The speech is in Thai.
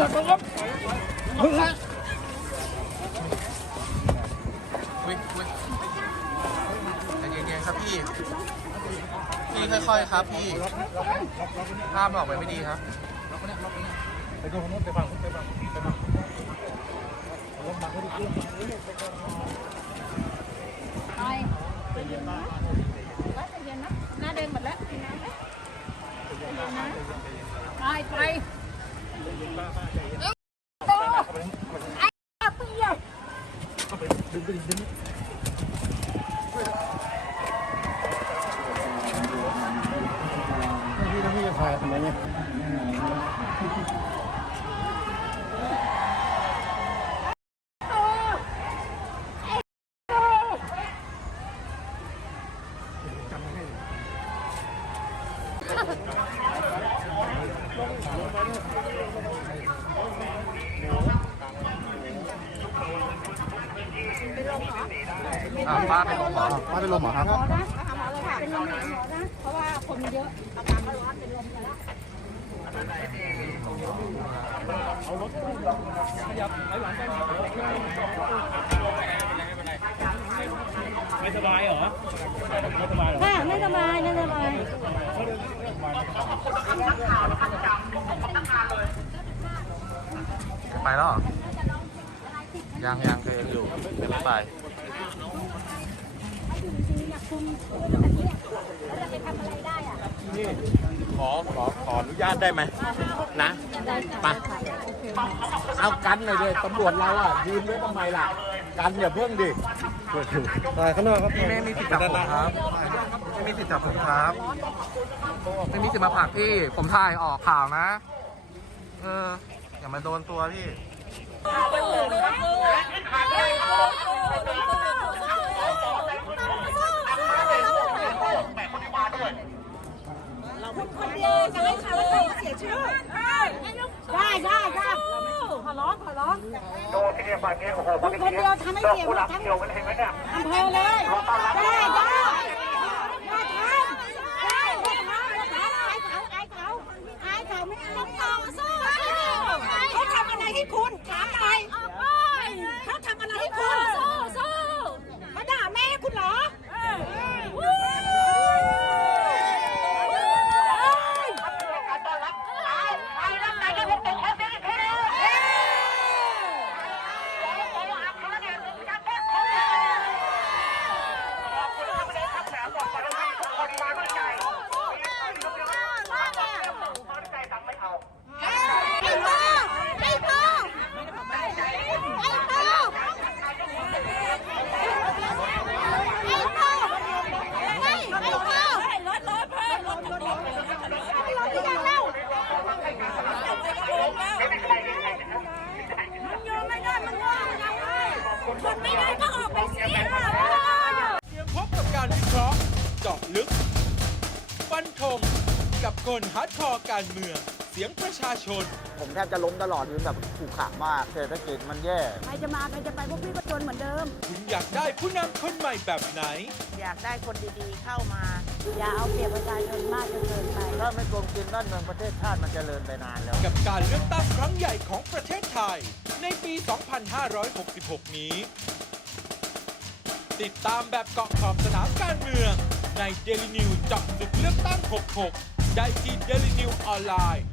จับตัวครับเฮ้ยวิกวิกใจเย็นๆครับพี่ พี่ค่อยๆครับพี่ภาพออกไปไม่ดีครับไปดูคนนู้นไปฟังไปฟังไปฟังรถมาเขาดิไปใจเย็นนะใจเย็นนะหน้าแดงหมดแล้วใจเย็นนะไปไป โตไอ้เตี้ย ดึงดึงดึงพี่นะพี่จะถ่ายทำไมเนี่ย โตไอ้โต อ่าป้าเป็นลมเหรอป้าเป็นลมเหรอครับ หมอนะหาหมอเลยค่ะ เป็นลมหมอนะ เพราะว่าคนเยอะอาการก็ร้อนเป็นลมไปแล้ว ไม่สบายเหรอ ไม่สบายเหรอ ค่ะไม่สบายไม่สบายไปแล้วเหรอยังยังเคยยังอยู่ยังไม่ไป อยากคุมแบบนี้แล้วจะไปทำอะไรได้อะนี่ขอขอขออนุญาตได้ไหมนะไปเอากันหน่อยดิตำรวจเราอะยืนไว้ทำไมล่ะ กันอย่าเพิ่งดิถ่ายข้างนอกครับพี่ไม่มีสิทธิ์จับผมครับ ไม่มีสิทธิ์จับผมครับ ไม่มีสิทธิ์มาผลักพี่ ผมถ่ายออกข่าวนะ เออ อย่ามาโดนตัวพี่ คนเดียวจะให้เขาเสียชื่อได้ได้ได้ขอร้องขอร้อง โดนที่เนี่ยฝ่ายนี้โอ้โหคนคนเดียวทำให้เสียหมผู้ดรับทั้งเดียวกันเห็นไหมเนี่ยอำเภอเลย ได้ได้ได้ทำได้ได้ทำได้ทำอายเขาอายเขาอายเขาไม่เอาต่อสู้เขาทำอะไรให้คุณถามหน่อยเขาทำอะไรให้คุณสู้สู้เขาด่าแม่คุณเหรอ การต้อนรับใครใครรับนายกเป็นคนดีที่ดีโอ้โหอัครเดชเป็นการพูดคุยขอบคุณครับเลยครับแหมบอกมาแล้วทุกคนมาด้วยใจมาด้วยใจสั่งไม่เอา ไอ้พ่อไอ้พ่อไอ้พ่อไอ้พ่อไม่ไอ้พ่อรถรถเพิ่มรถรถรถรถที่ยังเล่ามันโยนไม่ได้มันว่ายังไงคนไม่ได้ก็ออกไปสิ เตรียมพบกับการวิเคราะห์ เจาะลึกฟันธงกับคนฮาร์ดคอร์การเมือง เสียงประชาชน ผมแทบจะล้มตลอดคือแบบขู่ขามากเศรษฐกิจมันแย่ ใครจะมาใครจะไปพวกพี่ก็จนเหมือนเดิม คุณอยากได้ผู้นำคนใหม่แบบไหน อยากได้คนดีๆเข้ามา อย่าเอาเปรียบประชาชนมากจนเกินไป ถ้าไม่กลมกินบ้านเมืองประเทศชาติมันจเจริญไปนานแล้ว กับการเลือกตั้งครั้งใหญ่ของประเทศไทย ในปี 2566 นี้ ติดตามแบบเกาะขอบสนามการเมือง ใน Daily News เจาะลึกเลือกตั้ง 66 ได้ที่ Daily News ออนไลน์